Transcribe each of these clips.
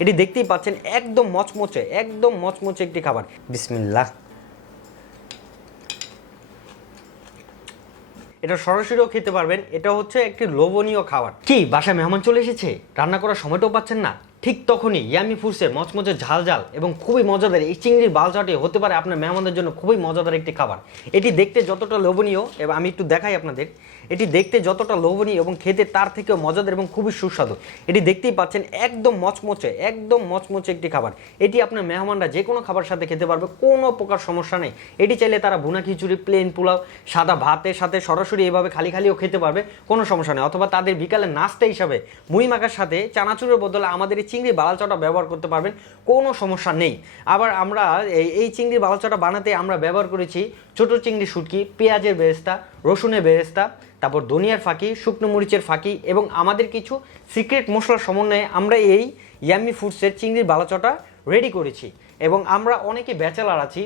এটি দেখতেই পাচ্ছেন একদম মচমচে একদম মচমচে একটি খাবার। বিসমিল্লাহ। এটা সরাসরিও খেতে পারবেন। এটা হচ্ছে একটি লোভনীয় খাবার। কি, বাসায় মেহমান চলে এসেছে? রান্না করার সময়টাও পাচ্ছেন না? ঠিক তখনই ইয়ামি ফুডসের মচমচে ঝাল ঝাল এবং খুবই মজাদার এই চিংড়ির বালচাটি হতে পারে আপনার মেহমানদের জন্য খুবই মজাদার একটি খাবার। এটি দেখতে যতটা লোভনীয় এবং আমি একটু দেখাই আপনাদের, এটি দেখতে যতটা লোভনীয় এবং খেতে তার থেকেও মজাদার এবং খুবই সুস্বাদু। এটি দেখতেই পাচ্ছেন একদম মচমচে একদম মচমচে একটি খাবার। এটি আপনার মেহমানরা যে কোনো খাবার সাথে খেতে পারবে, কোনো প্রকার সমস্যা নেই। এটি চাইলে তারা ভুনা খিচুড়ি প্লেন পোলাও, সাদা ভাতের সাথে সরাসরি এভাবে খালি খালিও খেতে পারবে, কোনো সমস্যা নেই। অথবা তাদের বিকালে নাস্তা হিসাবে মুই মাখার সাথে চানাচুরের বদলে আমাদের চিংড়ি বালাচাটা ব্যবহার করতে পারবেন, কোনো সমস্যা নেই। আবার আমরা এই এই চিংড়ি বালাচাটা বানাতে আমরা ব্যবহার করেছি ছোট চিংড়ি শুটকি, পেঁয়াজের বেরেস্তা, রসুনের বেরেস্তা, তারপর ধনিয়ার ফাঁকি, শুকনো মরিচের ফাঁকি এবং আমাদের কিছু সিক্রেট মশলার সমন্বয়ে আমরা এই ইয়ামি ফুডসের চিংড়ির বালাচটা রেডি করেছি। এবং আমরা অনেকে ব্যাচেলার আছি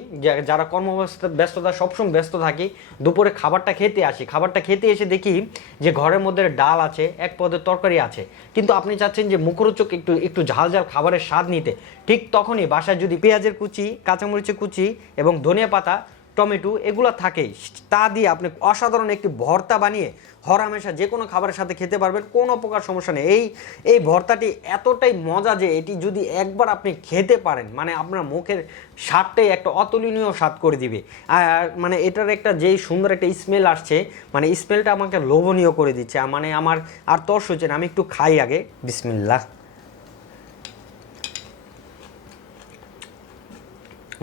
যারা কর্মব্যস্ত ব্যস্ততা, সবসময় ব্যস্ত থাকি, দুপুরে খাবারটা খেতে আসি। খাবারটা খেতে এসে দেখি যে ঘরের মধ্যে ডাল আছে, এক পদের তরকারি আছে। কিন্তু আপনি চাচ্ছেন যে মুখরোচক একটু একটু ঝাল ঝাল খাবারের স্বাদ নিতে। ঠিক তখনই বাসায় যদি পেঁয়াজের কুচি, কাঁচামরিচের কুচি এবং ধনিয়া পাতা টমেটো, এগুলো থাকেই। তা দিয়ে আপনি অসাধারণ একটি ভর্তা বানিয়ে হরহামেশা যে কোনো খাবারের সাথে খেতে পারবেন, কোনো প্রকার সমস্যা নেই। এই এই ভর্তাটি এতটাই মজা যে এটি যদি একবার আপনি খেতে পারেন মানে আপনার মুখের স্বাদটাই একটা অতুলনীয় স্বাদ করে দিবে। আর মানে এটার একটা যেই সুন্দর একটা স্মেল আসছে মানে স্মেলটা আমাকে লোভনীয় করে দিচ্ছে। মানে আমার, আর তর্স হচ্ছে না, আমি একটু খাই আগে। বিসমিল্লাহ।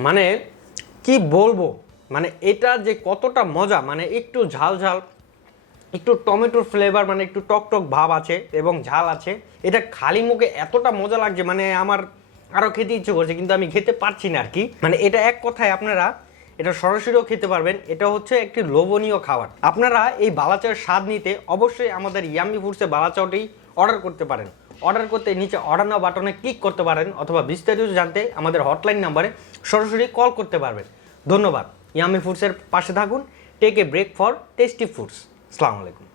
মানে কি বলব? মানে এটা যে কতটা মজা মানে একটু ঝাল ঝাল, একটু টমেটোর ফ্লেভার মানে একটু টক টক ভাব আছে এবং ঝাল আছে। এটা খালি মুখে এতটা মজা লাগছে মানে আমার আরও খেতে ইচ্ছে করছে, কিন্তু আমি খেতে পারছি না আর কি মানে এটা এক কথায় আপনারা এটা সরাসরিও খেতে পারবেন। এটা হচ্ছে একটি লোভনীয় খাবার। আপনারা এই বালাচাওয়ের স্বাদ নিতে অবশ্যই আমাদের ইয়ামি ফুডসে বালাচাওটি অর্ডার করতে পারেন। অর্ডার করতে নিচে অর্ডার নাও বাটনে ক্লিক করতে পারেন, অথবা বিস্তারিত জানতে আমাদের হটলাইন নাম্বারে সরাসরি কল করতে পারবেন। ধন্যবাদ। ইয়ামি ফুডসের পাশে থাকুন take a break for tasty foods আসসালামু আলাইকুম।